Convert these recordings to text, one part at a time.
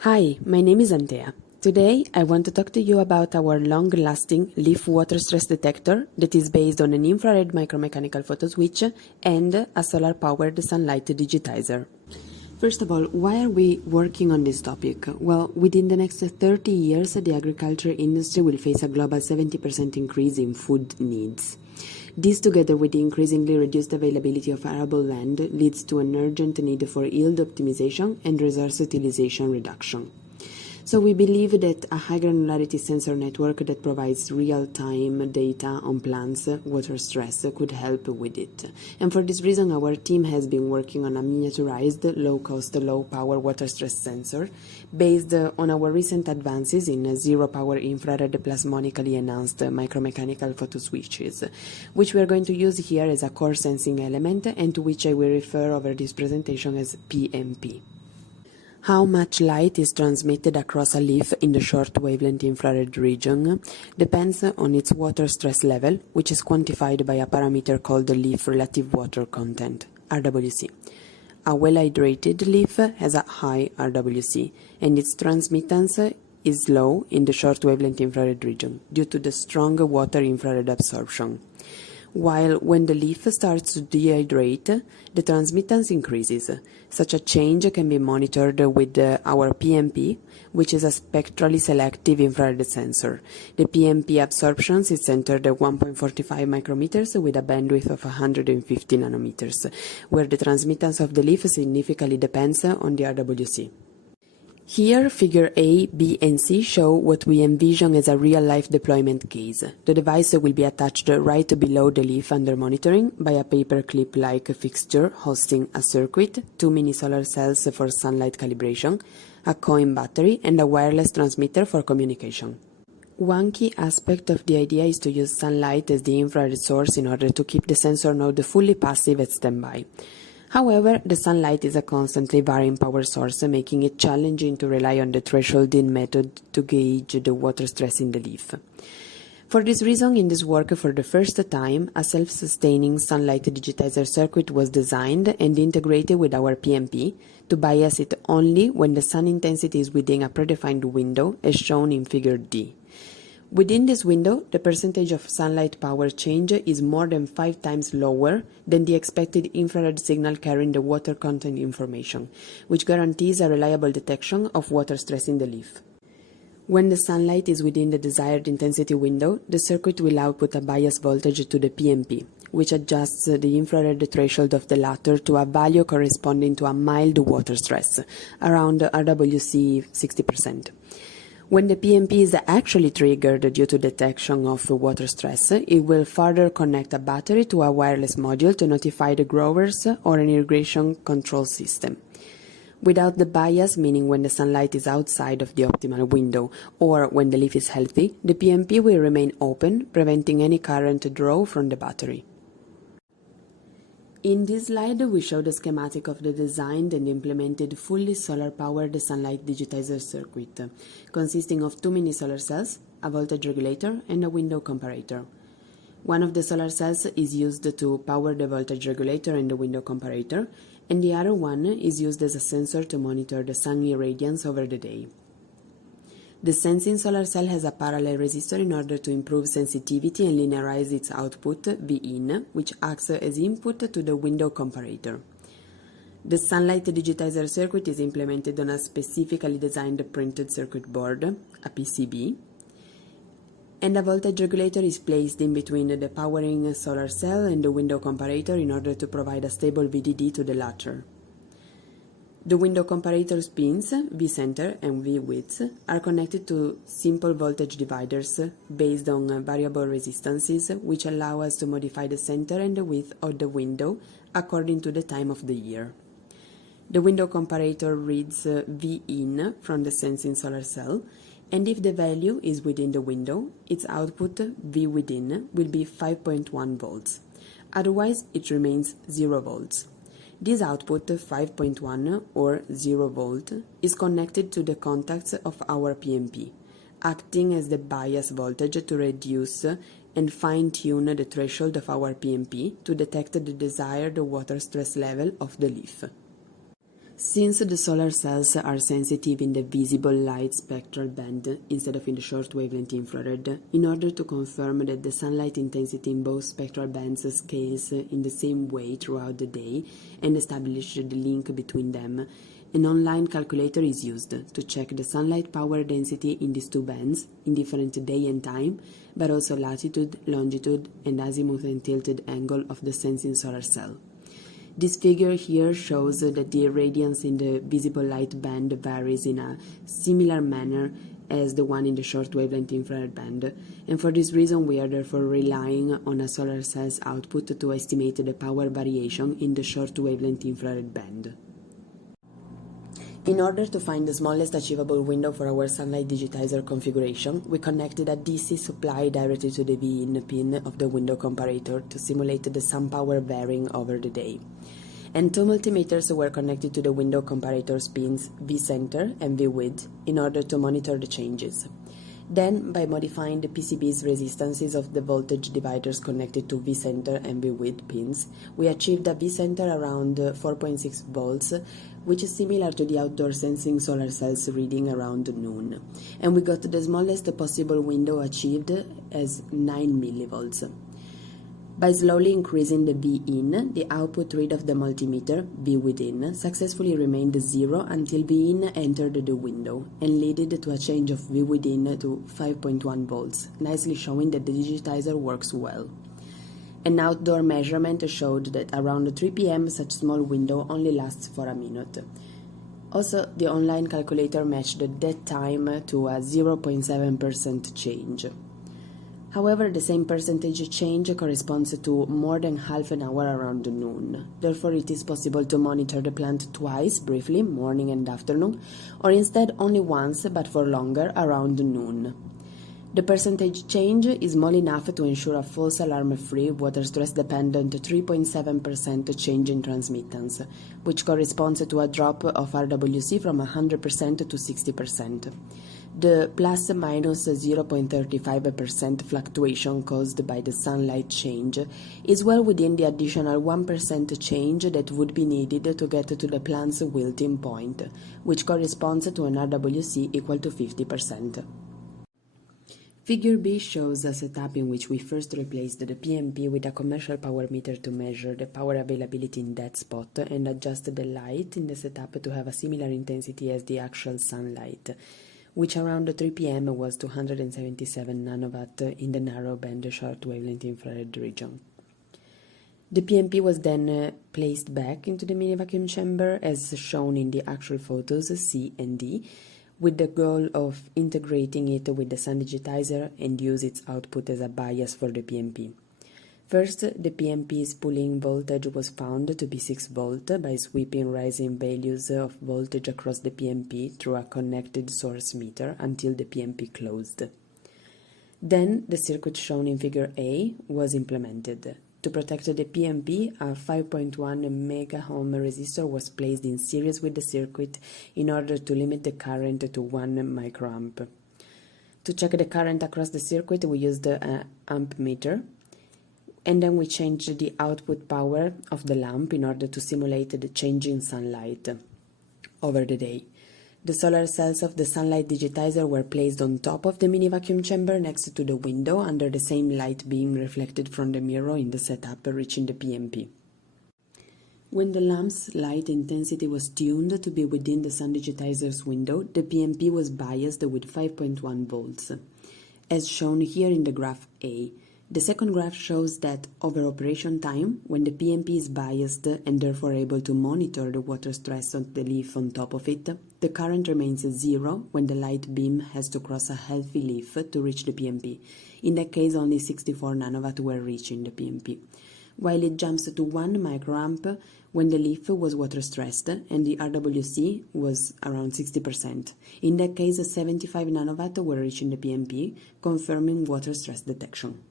Hi, my name is Antea. Today I want to talk to you about our long-lasting leaf water stress detector that is based on an infrared micromechanical photoswitch and a solar-powered sunlight digitizer. First of all, why are we working on this topic? Well, within the next 30 years, the agriculture industry will face a global 70% increase in food needs. This, together with the increasingly reduced availability of arable land, leads to an urgent need for yield optimization and resource utilization reduction. So we believe that a high-granularity sensor network that provides real-time data on plants' water stress could help with it. And for this reason, our team has been working on a miniaturized, low-cost, low-power water stress sensor based on our recent advances in zero-power infrared plasmonically-enhanced micromechanical photoswitches, which we are going to use here as a core sensing element and to which I will refer over this presentation as PMP. How much light is transmitted across a leaf in the short wavelength infrared region depends on its water stress level, which is quantified by a parameter called the leaf relative water content, RWC. A well-hydrated leaf has a high RWC, and its transmittance is low in the short wavelength infrared region due to the strong water infrared absorption. While when the leaf starts to dehydrate, the transmittance increases. Such a change can be monitored with our PMP, which is a spectrally selective infrared sensor. The PMP absorption is centered at 1.45 micrometers with a bandwidth of 150 nanometers, where the transmittance of the leaf significantly depends on the RWC. Here, figure A, B, and C show what we envision as a real-life deployment case. The device will be attached right below the leaf under monitoring by a paperclip-like fixture hosting a circuit, 2 mini solar cells for sunlight calibration, a coin battery, and a wireless transmitter for communication. One key aspect of the idea is to use sunlight as the infrared source in order to keep the sensor node fully passive at standby. However, the sunlight is a constantly varying power source, making it challenging to rely on the thresholding method to gauge the water stress in the leaf. For this reason, in this work, for the first time, a self-sustaining sunlight digitizer circuit was designed and integrated with our PMP to bias it only when the sun intensity is within a predefined window, as shown in figure D. Within this window, the percentage of sunlight power change is more than 5 times lower than the expected infrared signal carrying the water content information, which guarantees a reliable detection of water stress in the leaf. When the sunlight is within the desired intensity window, the circuit will output a bias voltage to the PMP, which adjusts the infrared threshold of the latter to a value corresponding to a mild water stress, around RWC 60%. When the PMP is actually triggered due to detection of water stress, it will further connect a battery to a wireless module to notify the growers or an irrigation control system. Without the bias, meaning when the sunlight is outside of the optimal window or when the leaf is healthy, the PMP will remain open, preventing any current draw from the battery. In this slide, we show the schematic of the designed and implemented fully solar-powered sunlight digitizer circuit, consisting of 2 mini solar cells, a voltage regulator, and a window comparator. One of the solar cells is used to power the voltage regulator and the window comparator, and the other one is used as a sensor to monitor the sun irradiance over the day. The sensing solar cell has a parallel resistor in order to improve sensitivity and linearize its output, Vin, which acts as input to the window comparator. The sunlight digitizer circuit is implemented on a specifically designed printed circuit board, a PCB, and a voltage regulator is placed in between the powering solar cell and the window comparator in order to provide a stable VDD to the latter. The window comparator's pins, V-center and V-width, are connected to simple voltage dividers based on variable resistances, which allow us to modify the center and the width of the window according to the time of the year. The window comparator reads V-in from the sensing solar cell, and if the value is within the window, its output, V-within, will be 5.1 volts. Otherwise, it remains 0 volts. This output, 5.1 or 0 volt, is connected to the contacts of our PMP, acting as the bias voltage to reduce and fine-tune the threshold of our PMP to detect the desired water stress level of the leaf. Since the solar cells are sensitive in the visible light spectral band instead of in the short wavelength infrared, in order to confirm that the sunlight intensity in both spectral bands scales in the same way throughout the day and establish the link between them, an online calculator is used to check the sunlight power density in these two bands in different day and time, but also latitude, longitude, and azimuth and tilted angle of the sensing solar cell. This figure here shows that the irradiance in the visible light band varies in a similar manner as the one in the short wavelength infrared band, and for this reason we are therefore relying on a solar cell's output to estimate the power variation in the short wavelength infrared band. In order to find the smallest achievable window for our sunlight digitizer configuration, we connected a DC supply directly to the V-in pin of the window comparator to simulate the sun power varying over the day. And two multimeters were connected to the window comparator's pins V-center and V-width in order to monitor the changes. Then, by modifying the PCB's resistances of the voltage dividers connected to V-center and V-width pins, we achieved a V-center around 4.6 volts, which is similar to the outdoor sensing solar cells reading around noon. And we got the smallest possible window achieved as 9 millivolts. By slowly increasing the V-in, the output read of the multimeter, V-within, successfully remained 0 until V-in entered the window and led to a change of V-within to 5.1 volts, nicely showing that the digitizer works well. An outdoor measurement showed that around 3 p.m. such small window only lasts for a minute. Also, the online calculator matched that time to a 0.7% change. However, the same percentage change corresponds to more than half an hour around noon. Therefore, it is possible to monitor the plant twice, briefly, morning and afternoon, or instead only once, but for longer, around noon. The percentage change is small enough to ensure a false alarm-free, water stress-dependent 3.7% change in transmittance, which corresponds to a drop of RWC from 100% to 60%. The plus-minus 0.35% fluctuation caused by the sunlight change is well within the additional 1% change that would be needed to get to the plant's wilting point, which corresponds to an RWC equal to 50%. Figure B shows a setup in which we first replaced the PMP with a commercial power meter to measure the power availability in that spot and adjust the light in the setup to have a similar intensity as the actual sunlight, which around 3 p.m. was 277 nanowatt in the narrow band short wavelength infrared region. The PMP was then placed back into the mini vacuum chamber as shown in the actual photos C and D, with the goal of integrating it with the sun digitizer and use its output as a bias for the PMP. First, the PMP's pulling voltage was found to be 6 volt by sweeping rising values of voltage across the PMP through a connected source meter until the PMP closed. Then, the circuit shown in figure A was implemented. To protect the PMP, a 5.1 megaohm resistor was placed in series with the circuit in order to limit the current to 1 microamp. To check the current across the circuit, we used an amp meter, and then we changed the output power of the lamp in order to simulate the changing sunlight over the day. The solar cells of the sunlight digitizer were placed on top of the mini vacuum chamber next to the window under the same light beam reflected from the mirror in the setup reaching the PMP. When the lamp's light intensity was tuned to be within the sun digitizer's window, the PMP was biased with 5.1 volts, as shown here in the graph A. The second graph shows that over operation time, when the PMP is biased and therefore able to monitor the water stress on the leaf on top of it, the current remains 0 when the light beam has to cross a healthy leaf to reach the PMP. In that case, only 64 nanowatt were reaching the PMP, while it jumps to 1 microamp when the leaf was water stressed and the RWC was around 60%. In that case, 75 nanowatt were reaching the PMP, confirming water stress detection.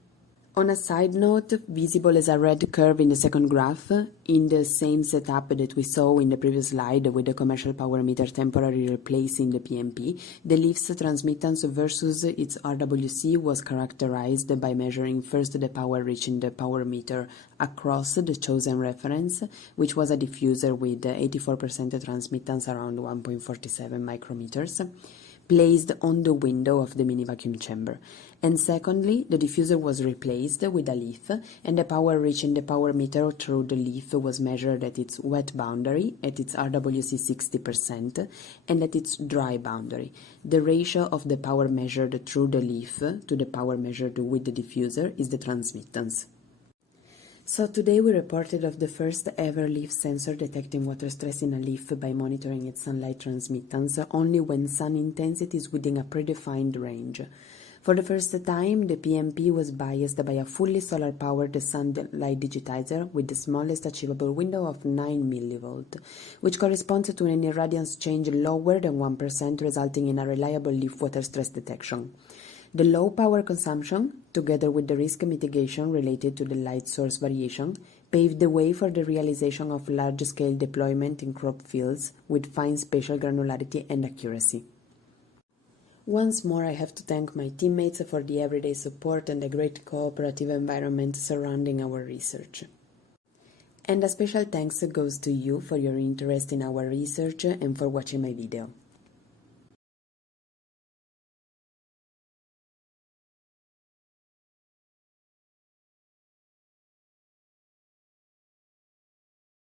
On a side note, visible as a red curve in the second graph, in the same setup that we saw in the previous slide with the commercial power meter temporarily replacing the PMP, the leaf's transmittance versus its RWC was characterized by measuring first the power reaching the power meter across the chosen reference, which was a diffuser with 84% transmittance around 1.47 micrometers, placed on the window of the mini vacuum chamber. And secondly, the diffuser was replaced with a leaf, and the power reaching the power meter through the leaf was measured at its wet boundary, at its RWC 60%, and at its dry boundary. The ratio of the power measured through the leaf to the power measured with the diffuser is the transmittance. So today we reported of the first ever leaf sensor detecting water stress in a leaf by monitoring its sunlight transmittance only when sun intensity is within a predefined range. For the first time, the PMP was biased by a fully solar-powered sunlight digitizer with the smallest achievable window of 9 mV, which corresponds to an irradiance change lower than 1%, resulting in a reliable leaf water stress detection. The low power consumption, together with the risk mitigation related to the light source variation, paved the way for the realization of large-scale deployment in crop fields with fine spatial granularity and accuracy. Once more, I have to thank my teammates for the everyday support and the great cooperative environment surrounding our research. And a special thanks goes to you for your interest in our research and for watching my video.